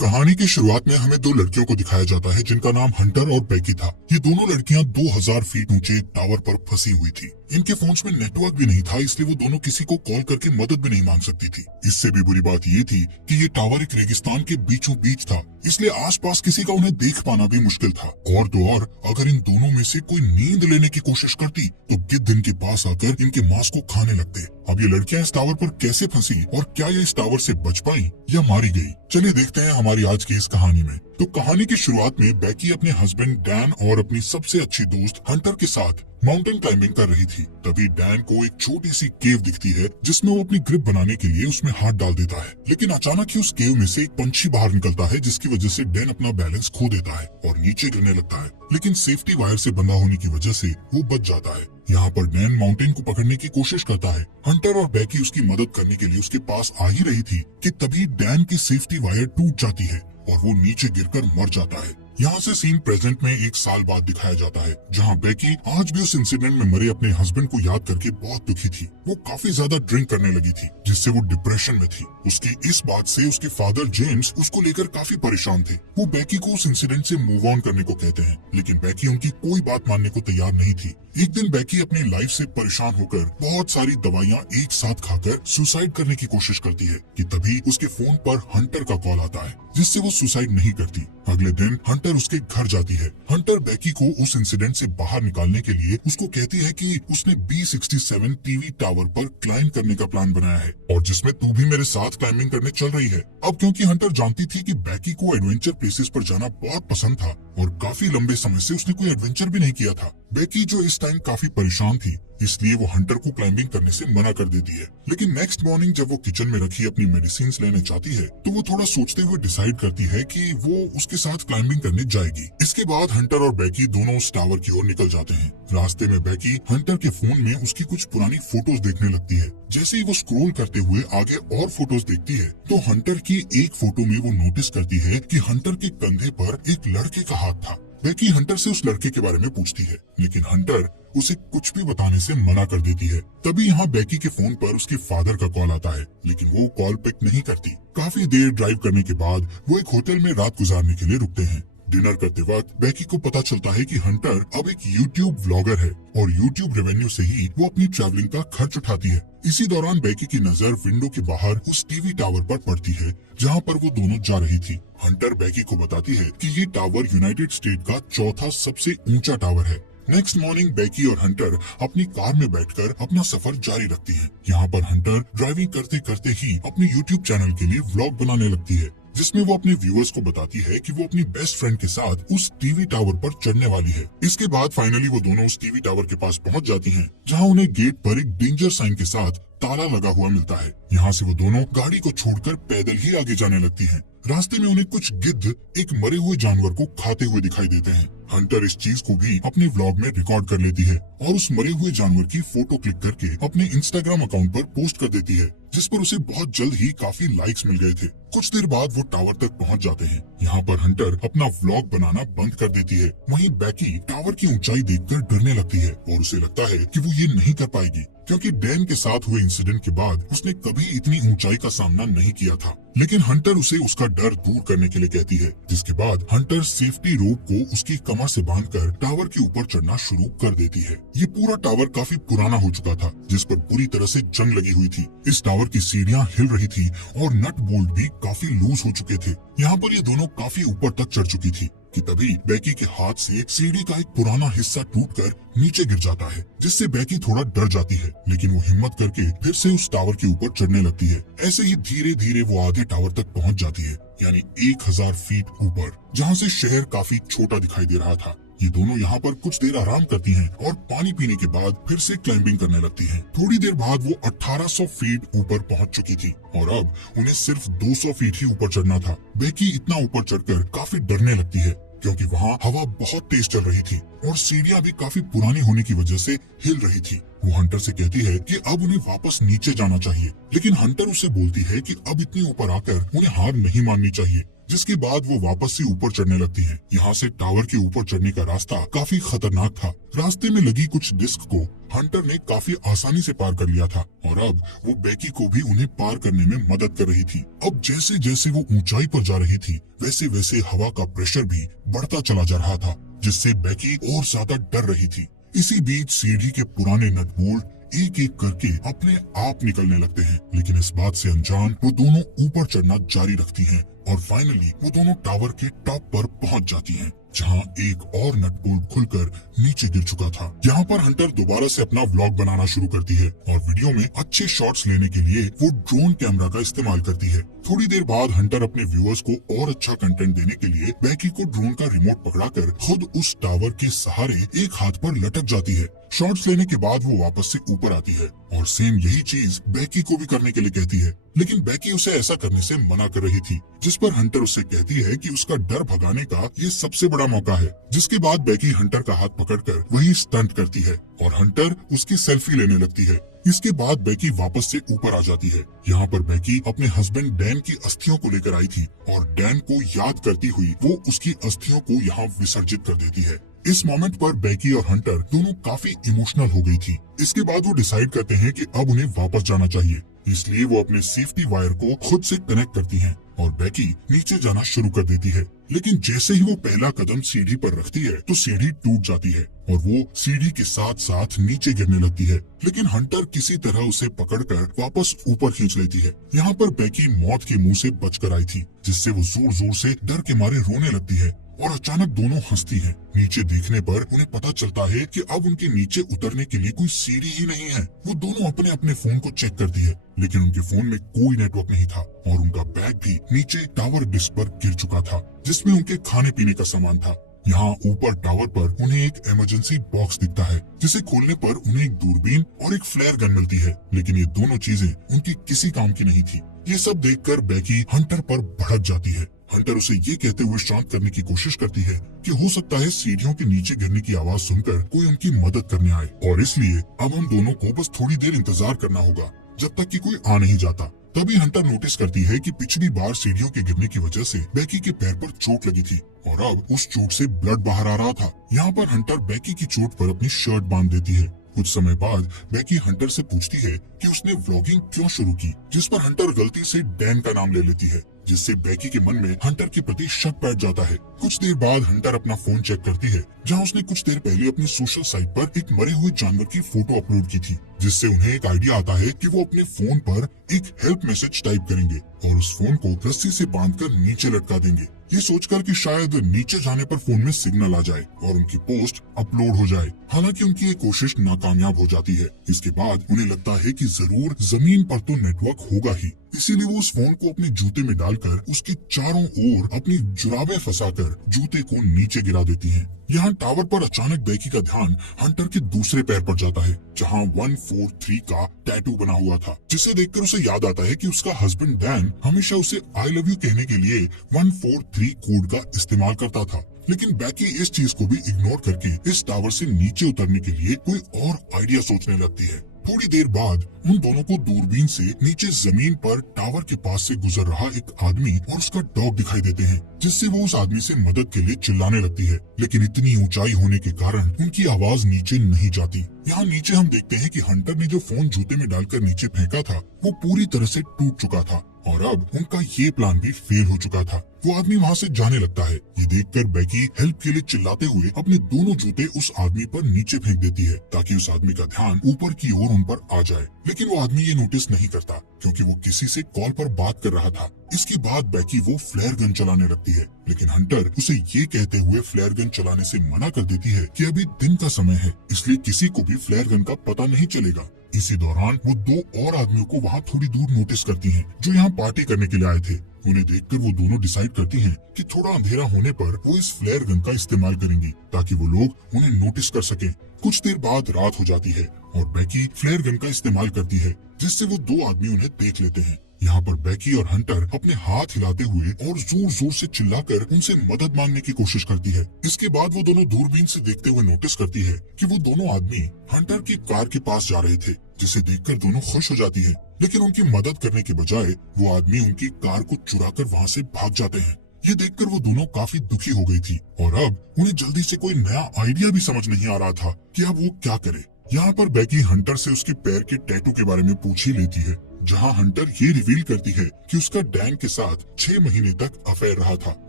कहानी की शुरुआत में हमें दो लड़कियों को दिखाया जाता है जिनका नाम हंटर और बेकी था। ये दोनों लड़कियां 2000 फीट ऊंचे एक टावर पर फंसी हुई थी। इनके फोन्स में नेटवर्क भी नहीं था, इसलिए वो दोनों किसी को कॉल करके मदद भी नहीं मांग सकती थी। इससे भी बुरी बात ये थी कि ये टावर एक रेगिस्तान के बीचों बीच था, इसलिए आसपास किसी का उन्हें देख पाना भी मुश्किल था। और तो और अगर इन दोनों में से कोई नींद लेने की कोशिश करती तो गिद्ध इनके पास आकर इनके मांस को खाने लगते। अब ये लड़कियां इस टावर पर कैसे फंसी और क्या ये इस टावर से बच पाई या मारी गई, चलिए देखते हैं हमारी आज की इस कहानी में। तो कहानी की शुरुआत में बेकी अपने हस्बैंड डैन और अपनी सबसे अच्छी दोस्त हंटर के साथ माउंटेन क्लाइंबिंग कर रही थी। तभी डैन को एक छोटी सी केव दिखती है जिसमें वो अपनी ग्रिप बनाने के लिए उसमें हाथ डाल देता है, लेकिन अचानक ही उस केव में से एक पंछी बाहर निकलता है जिसकी वजह से डैन अपना बैलेंस खो देता है और नीचे गिरने लगता है, लेकिन सेफ्टी वायर से बंधा होने की वजह से वो बच जाता है। यहाँ पर डैन माउंटेन को पकड़ने की कोशिश करता है। हंटर और बेकी उसकी मदद करने के लिए उसके पास आ ही रही थी कि तभी डैन की सेफ्टी वायर टूट जाती है और वो नीचे गिरकर मर जाता है। यहाँ से सीन प्रेजेंट में 1 साल बाद दिखाया जाता है, जहाँ बेकी आज भी उस इंसिडेंट में मरे अपने हस्बैंड को याद करके बहुत दुखी थी। वो काफी ज्यादा ड्रिंक करने लगी थी जिससे वो डिप्रेशन में थी। उसकी इस बात से उसके फादर जेम्स उसको लेकर काफी परेशान थे। वो बेकी को उस इंसिडेंट से मूव ऑन करने को कहते हैं, लेकिन बेकी उनकी कोई बात मानने को तैयार नहीं थी। एक दिन बेकी अपनी लाइफ से परेशान होकर बहुत सारी दवाइयाँ एक साथ खाकर सुसाइड करने की कोशिश करती है कि तभी उसके फोन पर हंटर का कॉल आता है, जिससे वो सुसाइड नहीं करती। अगले दिन हंटर उसके घर जाती है। हंटर बेकी को उस इंसिडेंट से बाहर निकालने के लिए उसको कहती है कि उसने B67 टीवी टावर पर क्लाइंब करने का प्लान बनाया है और जिसमें तू भी मेरे साथ क्लाइंबिंग करने चल रही है। अब क्योंकि हंटर जानती थी कि बेकी को एडवेंचर प्लेसेस पर जाना बहुत पसंद था और काफी लंबे समय से उसने कोई एडवेंचर भी नहीं किया था, बेकी जो इस टाइम काफी परेशान थी, इसलिए वो हंटर को क्लाइंबिंग करने से मना कर देती है। लेकिन नेक्स्ट मॉर्निंग जब वो किचन में रखी अपनी मेडिसिन लेने जाती है तो वो थोड़ा सोचते हुए डिसाइड करती है कि वो उसके साथ क्लाइंबिंग करने जाएगी। इसके बाद हंटर और बेकी दोनों उस टावर की ओर निकल जाते हैं। रास्ते में बेकी हंटर के फोन में उसकी कुछ पुरानी फोटोज देखने लगती है। जैसे ही वो स्क्रॉल करते हुए आगे और फोटोज देखती है तो हंटर की एक फोटो में वो नोटिस करती है कि हंटर के कंधे पर एक लड़के का हाथ था। बेकी हंटर से उस लड़के के बारे में पूछती है, लेकिन हंटर उसे कुछ भी बताने से मना कर देती है। तभी यहाँ बेकी के फोन पर उसके फादर का कॉल आता है, लेकिन वो कॉल पिक नहीं करती। काफी देर ड्राइव करने के बाद वो एक होटल में रात गुजारने के लिए रुकते हैं। डिनर करते वक्त बेकी को पता चलता है कि हंटर अब एक YouTube व्लॉगर है और YouTube रेवेन्यू से ही वो अपनी ट्रैवलिंग का खर्च उठाती है। इसी दौरान बेकी की नजर विंडो के बाहर उस टीवी टावर पर पड़ती है जहाँ पर वो दोनों जा रही थी। हंटर बेकी को बताती है कि ये टावर यूनाइटेड स्टेट का चौथा सबसे ऊंचा टावर है। नेक्स्ट मॉर्निंग बेकी और हंटर अपनी कार में बैठकर अपना सफर जारी रखती हैं। यहाँ पर हंटर ड्राइविंग करते करते ही अपने YouTube चैनल के लिए व्लॉग बनाने लगती है, जिसमें वो अपने व्यूअर्स को बताती है कि वो अपनी बेस्ट फ्रेंड के साथ उस टीवी टावर पर चढ़ने वाली है। इसके बाद फाइनली वो दोनों उस टीवी टावर के पास पहुंच जाती हैं, जहां उन्हें गेट पर एक डेंजर साइन के साथ ताला लगा हुआ मिलता है। यहाँ से वो दोनों गाड़ी को छोड़कर पैदल ही आगे जाने लगती हैं। रास्ते में उन्हें कुछ गिद्ध एक मरे हुए जानवर को खाते हुए दिखाई देते हैं। हंटर इस चीज को भी अपने व्लॉग में रिकॉर्ड कर लेती है और उस मरे हुए जानवर की फोटो क्लिक करके अपने इंस्टाग्राम अकाउंट पर पोस्ट कर देती है, जिस पर उसे बहुत जल्द ही काफी लाइक्स मिल गए थे। कुछ देर बाद वो टावर तक पहुंच जाते हैं। यहाँ पर हंटर अपना व्लॉग बनाना बंद कर देती है। वहीं बेकी टावर की ऊंचाई देखकर डरने लगती है और उसे लगता है कि वो ये नहीं कर पाएगी, क्योंकि डैन के साथ हुए इंसिडेंट के बाद उसने कभी इतनी ऊंचाई का सामना नहीं किया था। लेकिन हंटर उसे उसका डर दूर करने के लिए कहती है, जिसके बाद हंटर सेफ्टी रोप को उसकी कमर से बांधकर टावर के ऊपर चढ़ना शुरू कर देती है। ये पूरा टावर काफी पुराना हो चुका था, जिस पर पूरी तरह से जंग लगी हुई थी। इस टावर की सीढ़ियां हिल रही थी और नट बोल्ट भी काफी लूज हो चुके थे। यहाँ पर ये दोनों काफी ऊपर तक चढ़ चुकी थी कि तभी बेकी के हाथ से सीढ़ी का एक पुराना हिस्सा टूटकर नीचे गिर जाता है, जिससे बेकी थोड़ा डर जाती है, लेकिन वो हिम्मत करके फिर से उस टावर के ऊपर चढ़ने लगती है। ऐसे ही धीरे धीरे वो आधे टावर तक पहुंच जाती है, यानी 1000 फीट ऊपर, जहाँ से शहर काफी छोटा दिखाई दे रहा था। ये दोनों यहाँ पर कुछ देर आराम करती हैं और पानी पीने के बाद फिर से क्लाइंबिंग करने लगती हैं। थोड़ी देर बाद वो 1800 फीट ऊपर पहुंच चुकी थी और अब उन्हें सिर्फ 200 फीट ही ऊपर चढ़ना था। बेकी इतना ऊपर चढ़कर काफी डरने लगती है, क्योंकि वहाँ हवा बहुत तेज चल रही थी और सीढ़ियां भी काफी पुरानी होने की वजह से हिल रही थी। वो हंटर से कहती है कि अब उन्हें वापस नीचे जाना चाहिए, लेकिन हंटर उसे बोलती है कि अब इतनी ऊपर आकर उन्हें हार नहीं माननी चाहिए। जिसके बाद वो वापस से ऊपर चढ़ने लगती हैं। यहाँ से टावर के ऊपर चढ़ने का रास्ता काफी खतरनाक था। रास्ते में लगी कुछ डिस्क को हंटर ने काफी आसानी से पार कर लिया था और अब वो बेकी को भी उन्हें पार करने में मदद कर रही थी। अब जैसे जैसे वो ऊंचाई पर जा रही थी वैसे वैसे हवा का प्रेशर भी बढ़ता चला जा रहा था, जिससे बेकी और ज्यादा डर रही थी। इसी बीच सीढ़ी के पुराने नट बोल्ट एक एक करके अपने आप निकलने लगते हैं, लेकिन इस बात से अनजान वो दोनों ऊपर चढ़ना जारी रखती हैं और फाइनली वो दोनों टावर के टॉप पर पहुंच जाती हैं, जहां एक और नट बोल्ट खुलकर नीचे गिर चुका था। यहाँ पर हंटर दोबारा से अपना व्लॉग बनाना शुरू करती है और वीडियो में अच्छे शॉट्स लेने के लिए वो ड्रोन कैमरा का इस्तेमाल करती है। थोड़ी देर बाद हंटर अपने व्यूअर्स को और अच्छा कंटेंट देने के लिए बेकी को ड्रोन का रिमोट पकड़ाकर खुद उस टावर के सहारे एक हाथ पर लटक जाती है। शॉट्स लेने के बाद वो वापस से ऊपर आती है और सेम यही चीज बेकी को भी करने के लिए कहती है, लेकिन बेकी उसे ऐसा करने से मना कर रही थी, जिस पर हंटर उससे कहती है कि उसका डर भगाने का ये सबसे बड़ा मौका है। जिसके बाद बेकी हंटर का हाथ पकड़कर वही स्टंट करती है और हंटर उसकी सेल्फी लेने लगती है। इसके बाद बेकी वापस से ऊपर आ जाती है। यहाँ पर बेकी अपने हस्बैंड डैन की अस्थियों को लेकर आई थी और डैन को याद करती हुई वो उसकी अस्थियों को यहाँ विसर्जित कर देती है। इस मोमेंट पर बेकी और हंटर दोनों काफी इमोशनल हो गई थी। इसके बाद वो डिसाइड करते हैं कि अब उन्हें वापस जाना चाहिए, इसलिए वो अपने सेफ्टी वायर को खुद से कनेक्ट करती हैं और बेकी नीचे जाना शुरू कर देती है। लेकिन जैसे ही वो पहला कदम सीढ़ी पर रखती है तो सीढ़ी टूट जाती है और वो सीढ़ी के साथ साथ नीचे गिरने लगती है, लेकिन हंटर किसी तरह उसे पकड़कर वापस ऊपर खींच लेती है। यहाँ पर बेकी मौत के मुंह से बचकर आई थी, जिससे वो जोर जोर से डर के मारे रोने लगती है और अचानक दोनों हंसती हैं। नीचे देखने पर उन्हें पता चलता है कि अब उनके नीचे उतरने के लिए कोई सीढ़ी ही नहीं है। वो दोनों अपने अपने फोन को चेक करती है, लेकिन उनके फोन में कोई नेटवर्क नहीं था और उनका बैग भी नीचे टावर डिस्क पर गिर चुका था, जिसमें उनके खाने पीने का सामान था। यहाँ ऊपर टावर पर उन्हें एक इमरजेंसी बॉक्स दिखता है, जिसे खोलने पर उन्हें एक दूरबीन और एक फ्लेयर गन मिलती है, लेकिन ये दोनों चीजें उनकी किसी काम की नहीं थी। ये सब देखकर बेकी हंटर पर भड़क जाती है। हंटर उसे ये कहते हुए शांत करने की कोशिश करती है कि हो सकता है सीढ़ियों के नीचे गिरने की आवाज सुनकर कोई उनकी मदद करने आए और इसलिए अब हम दोनों को बस थोड़ी देर इंतजार करना होगा जब तक कि कोई आ नहीं जाता। तभी हंटर नोटिस करती है कि पिछली बार सीढ़ियों के गिरने की वजह से बेकी के पैर पर चोट लगी थी और अब उस चोट से ब्लड बाहर आ रहा था। यहाँ पर हंटर बेकी की चोट पर अपनी शर्ट बांध देती है। कुछ समय बाद बेकी हंटर से पूछती है कि उसने व्लॉगिंग क्यों शुरू की, जिस पर हंटर गलती से डैन का नाम ले लेती है, जिससे बेकी के मन में हंटर के प्रति शक बैठ जाता है। कुछ देर बाद हंटर अपना फोन चेक करती है, जहां उसने कुछ देर पहले अपनी सोशल साइट पर एक मरे हुए जानवर की फोटो अपलोड की थी, जिससे उन्हें एक आइडिया आता है कि वो अपने फोन पर एक हेल्प मैसेज टाइप करेंगे और उस फोन को रस्सी से बांधकर नीचे लटका देंगे, ये सोचकर कि शायद नीचे जाने पर फोन में सिग्नल आ जाए और उनकी पोस्ट अपलोड हो जाए। हालांकि उनकी ये कोशिश नाकामयाब हो जाती है। इसके बाद उन्हें लगता है कि जरूर जमीन पर तो नेटवर्क होगा ही, इसीलिए वो उस फोन को अपने जूते में डालकर उसके चारों ओर अपनी जुराबें फंसाकर जूते को नीचे गिरा देती हैं। यहाँ टावर पर अचानक बेकी का ध्यान हंटर के दूसरे पैर पर जाता है, जहाँ 143 का टैटू बना हुआ था, जिसे देखकर उसे याद आता है कि उसका हस्बैंड डैन हमेशा उसे आई लव यू कहने के लिए 143 कोड का इस्तेमाल करता था। लेकिन बेकी इस चीज को भी इग्नोर करके इस टावर से नीचे उतरने के लिए कोई और आइडिया सोचने लगती है। थोड़ी देर बाद उन दोनों को दूरबीन से नीचे जमीन पर टावर के पास से गुजर रहा एक आदमी और उसका डॉग दिखाई देते हैं, जिससे वो उस आदमी से मदद के लिए चिल्लाने लगती है, लेकिन इतनी ऊंचाई होने के कारण उनकी आवाज नीचे नहीं जाती। यहाँ नीचे हम देखते हैं कि हंटर ने जो फोन जूते में डालकर नीचे फेंका था वो पूरी तरह से टूट चुका था और अब उनका ये प्लान भी फेल हो चुका था। वो आदमी वहाँ से जाने लगता है। ये देखकर बेकी हेल्प के लिए चिल्लाते हुए अपने दोनों जूते उस आदमी पर नीचे फेंक देती है, ताकि उस आदमी का ध्यान ऊपर की ओर उन पर आ जाए। लेकिन वो आदमी ये नोटिस नहीं करता, क्योंकि वो किसी से कॉल पर बात कर रहा था। इसके बाद बेकी वो फ्लेयर गन चलाने लगती है, लेकिन हंटर उसे ये कहते हुए फ्लेयर गन चलाने से मना कर देती है कि अभी दिन का समय है, इसलिए किसी को भी फ्लेयर गन का पता नहीं चलेगा। इसी दौरान वो दो और आदमियों को वहाँ थोड़ी दूर नोटिस करती हैं, जो यहाँ पार्टी करने के लिए आए थे। उन्हें देखकर वो दोनों डिसाइड करती हैं कि थोड़ा अंधेरा होने पर वो इस फ्लेयर गन का इस्तेमाल करेंगी, ताकि वो लोग उन्हें नोटिस कर सकें। कुछ देर बाद रात हो जाती है और बेकी फ्लेयर गन का इस्तेमाल करती है, जिससे वो दो आदमी उन्हें देख लेते हैं। यहाँ पर बेकी और हंटर अपने हाथ हिलाते हुए और जोर जोर से चिल्लाकर उनसे मदद मांगने की कोशिश करती है। इसके बाद वो दोनों दूरबीन से देखते हुए नोटिस करती है कि वो दोनों आदमी हंटर की कार के पास जा रहे थे, जिसे देखकर दोनों खुश हो जाती है। लेकिन उनकी मदद करने के बजाय वो आदमी उनकी कार को चुराकर वहाँ से भाग जाते हैं। ये देखकर वो दोनों काफी दुखी हो गई थी और अब उन्हें जल्दी से कोई नया आइडिया भी समझ नहीं आ रहा था कि अब वो क्या करे। यहाँ पर बेकी हंटर से उसके पैर के टैटू के बारे में पूछ ही लेती है, जहाँ हंटर ये रिवील करती है कि उसका डैन के साथ 6 महीने तक अफेयर रहा था।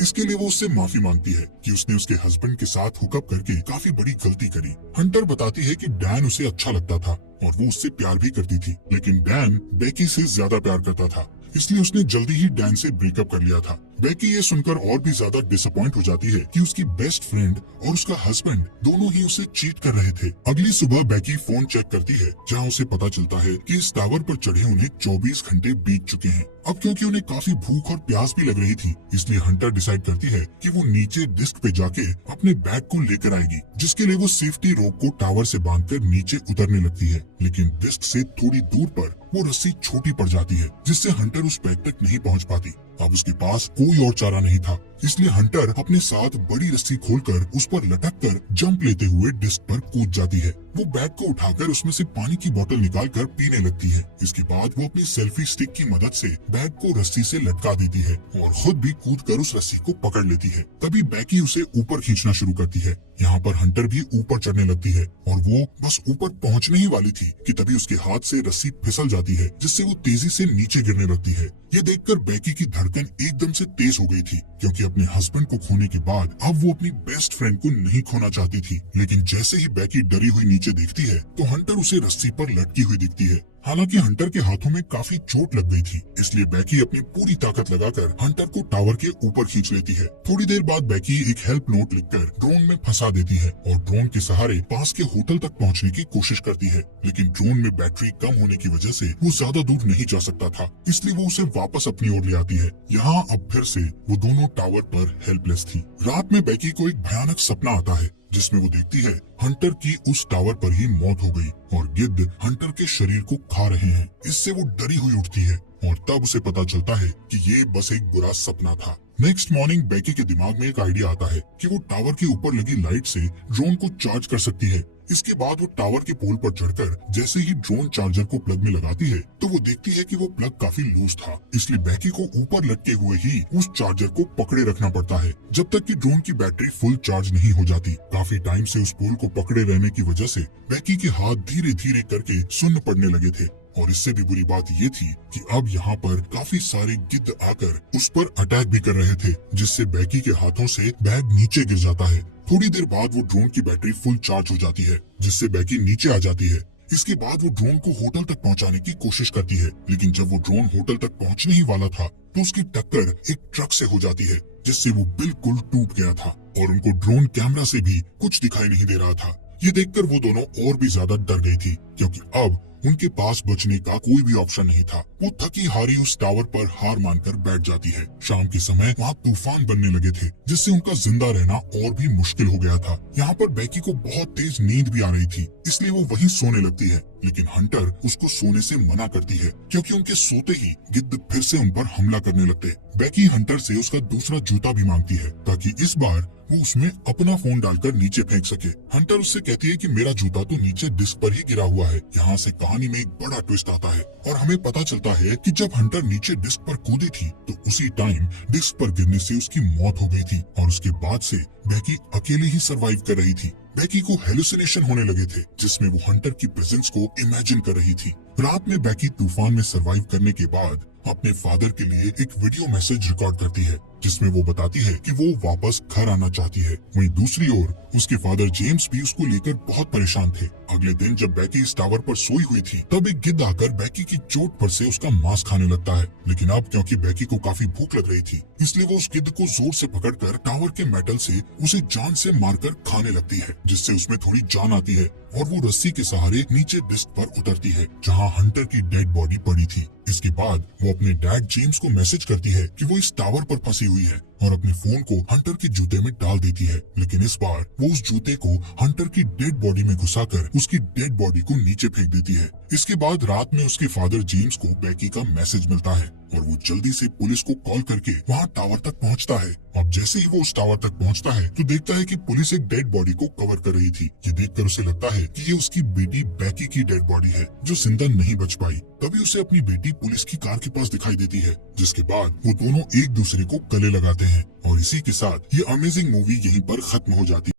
इसके लिए वो उससे माफी मांगती है कि उसने उसके हस्बैंड के साथ हुकअप करके काफी बड़ी गलती करी। हंटर बताती है कि डैन उसे अच्छा लगता था और वो उससे प्यार भी करती थी, लेकिन डैन बेकी से ज्यादा प्यार करता था, इसलिए उसने जल्दी ही डैन से ब्रेकअप कर लिया था। बेकी ये सुनकर और भी ज्यादा डिसअपॉइंट हो जाती है कि उसकी बेस्ट फ्रेंड और उसका हस्बैंड दोनों ही उसे चीट कर रहे थे। अगली सुबह बेकी फोन चेक करती है, जहां उसे पता चलता है कि इस टावर पर चढ़े उन्हें 24 घंटे बीत चुके हैं। अब क्योंकि उन्हें काफी भूख और प्यास भी लग रही थी, इसलिए हंटर डिसाइड करती है कि वो नीचे डिस्क पे जाके अपने बैग को लेकर आएगी, जिसके लिए वो सेफ्टी रोप को टावर से बांधकर नीचे उतरने लगती है। लेकिन डिस्क से थोड़ी दूर पर वो रस्सी छोटी पड़ जाती है, जिससे हंटर उस बैग तक नहीं पहुंच पाती। अब उसके पास कोई और चारा नहीं था, इसलिए हंटर अपने साथ बड़ी रस्सी खोलकर उस पर लटक कर जंप लेते हुए डिस्क पर कूद जाती है। वो बैग को उठाकर उसमें से पानी की बोतल निकालकर पीने लगती है। इसके बाद वो अपनी सेल्फी स्टिक की मदद से बैग को रस्सी से लटका देती है और खुद भी कूदकर उस रस्सी को पकड़ लेती है। तभी बेकी उसे ऊपर खींचना शुरू करती है। यहाँ पर हंटर भी ऊपर चढ़ने लगती है और वो बस ऊपर पहुँचने ही वाली थी कि तभी उसके हाथ से रस्सी फिसल जाती है, जिससे वो तेजी से नीचे गिरने लगती है। ये देखकर बेकी की धड़कन एकदम से तेज हो गई थी, क्योंकि अपने हस्बैंड को खोने के बाद अब वो अपनी बेस्ट फ्रेंड को नहीं खोना चाहती थी। लेकिन जैसे ही बेकी डरी हुई नीचे देखती है तो हंटर उसे रस्सी पर लटकी हुई दिखती है। हालांकि हंटर के हाथों में काफी चोट लग गई थी, इसलिए बेकी अपनी पूरी ताकत लगाकर हंटर को टावर के ऊपर खींच लेती है। थोड़ी देर बाद बेकी एक हेल्प नोट लिखकर ड्रोन में फंसा देती है और ड्रोन के सहारे पास के होटल तक पहुंचने की कोशिश करती है, लेकिन ड्रोन में बैटरी कम होने की वजह से वो ज्यादा दूर नहीं जा सकता था, इसलिए वो उसे वापस अपनी ओर ले आती है। यहाँ अब फिर से वो दोनों टावर पर हेल्पलेस थी। रात में बेकी को एक भयानक सपना आता है, जिसमें वो देखती है हंटर की उस टावर पर ही मौत हो गई और गिद्ध हंटर के शरीर को खा रहे हैं। इससे वो डरी हुई उठती है और तब उसे पता चलता है कि ये बस एक बुरा सपना था। नेक्स्ट मॉर्निंग बेकी के दिमाग में एक आइडिया आता है कि वो टावर के ऊपर लगी लाइट से ड्रोन को चार्ज कर सकती है। इसके बाद वो टावर के पोल पर चढ़कर जैसे ही ड्रोन चार्जर को प्लग में लगाती है तो वो देखती है कि वो प्लग काफी लूज था, इसलिए बेकी को ऊपर लटके हुए ही उस चार्जर को पकड़े रखना पड़ता है जब तक कि ड्रोन की बैटरी फुल चार्ज नहीं हो जाती। काफी टाइम से उस पोल को पकड़े रहने की वजह से बेकी के हाथ धीरे धीरे करके सुन्न पड़ने लगे थे और इससे भी बुरी बात ये थी कि अब यहाँ पर काफी सारे गिद्ध आकर उस पर अटैक भी कर रहे थे, जिससे बेकी के हाथों से बैग नीचे गिर जाता है। थोड़ी देर बाद वो ड्रोन की बैटरी फुल चार्ज हो जाती है, जिससे बेकी नीचे आ जाती है। इसके बाद वो ड्रोन को होटल तक पहुंचाने की कोशिश करती है, लेकिन जब वो ड्रोन होटल तक पहुंचने ही वाला था तो उसकी टक्कर एक ट्रक से हो जाती है, जिससे वो बिल्कुल टूट गया था और उनको ड्रोन कैमरा से भी कुछ दिखाई नहीं दे रहा था। ये देखकर वो दोनों और भी ज्यादा डर गई थी, क्योंकि अब उनके पास बचने का कोई भी ऑप्शन नहीं था। वो थकी हारी उस टावर पर हार मानकर बैठ जाती है। शाम के समय वहाँ तूफान बनने लगे थे, जिससे उनका जिंदा रहना और भी मुश्किल हो गया था। यहाँ पर बेकी को बहुत तेज नींद भी आ रही थी, इसलिए वो वहीं सोने लगती है, लेकिन हंटर उसको सोने से मना करती है, क्योंकि उनके सोते ही गिद्ध फिर से उन पर हमला करने लगते। बेकी हंटर से उसका दूसरा जूता भी मांगती है, ताकि इस बार वो उसमें अपना फोन डालकर नीचे फेंक सके। हंटर उससे कहती है कि मेरा जूता तो नीचे डिस्क पर ही गिरा हुआ है। यहाँ से कहानी में एक बड़ा ट्विस्ट आता है और हमें पता चलता है कि जब हंटर नीचे डिस्क पर कूदी थी तो उसी टाइम डिस्क पर गिरने से उसकी मौत हो गई थी और उसके बाद से बेकी अकेले ही सरवाइव कर रही थी। बेकी को हेलुसिनेशन होने लगे थे, जिसमें वो हंटर की प्रेजेंस को इमेजिन कर रही थी। रात में बेकी तूफान में सरवाइव करने के बाद अपने फादर के लिए एक वीडियो मैसेज रिकॉर्ड करती है, जिसमें वो बताती है कि वो वापस घर आना चाहती है। वहीं दूसरी ओर उसके फादर जेम्स भी उसको लेकर बहुत परेशान थे। अगले दिन जब बेकी इस टावर पर सोई हुई थी तब एक गिद्ध आकर बेकी की चोट पर से उसका मांस खाने लगता है, लेकिन अब क्योंकि बेकी को काफी भूख लग रही थी इसलिए वो उस गिद्ध को जोर से पकड़कर टावर के मेटल से उसे जान से मारकर खाने लगती है, जिससे उसमें थोड़ी जान आती है और वो रस्सी के सहारे नीचे डिस्क पर उतरती है, जहाँ हंटर की डेड बॉडी पड़ी थी। इसके बाद वो अपने डैड जेम्स को मैसेज करती है कि वो इस टावर पर फंसी हुई है और अपने फोन को हंटर के जूते में डाल देती है, लेकिन इस बार वो उस जूते को हंटर की डेड बॉडी में घुसाकर उसकी डेड बॉडी को नीचे फेंक देती है। इसके बाद रात में उसके फादर जेम्स को बेकी का मैसेज मिलता है और वो जल्दी से पुलिस को कॉल करके वहाँ टावर तक पहुँचता है। अब जैसे ही वो उस टावर तक पहुँचता है तो देखता है कि पुलिस एक डेड बॉडी को कवर कर रही थी। ये देखकर उसे लगता है कि ये उसकी बेटी बेकी की डेड बॉडी है जो जिंदा नहीं बच पाई। तभी उसे अपनी बेटी पुलिस की कार के पास दिखाई देती है, जिसके बाद वो दोनों एक दूसरे को गले लगाते हैं। हैं। और इसी के साथ ये अमेजिंग मूवी यहीं पर खत्म हो जाती है।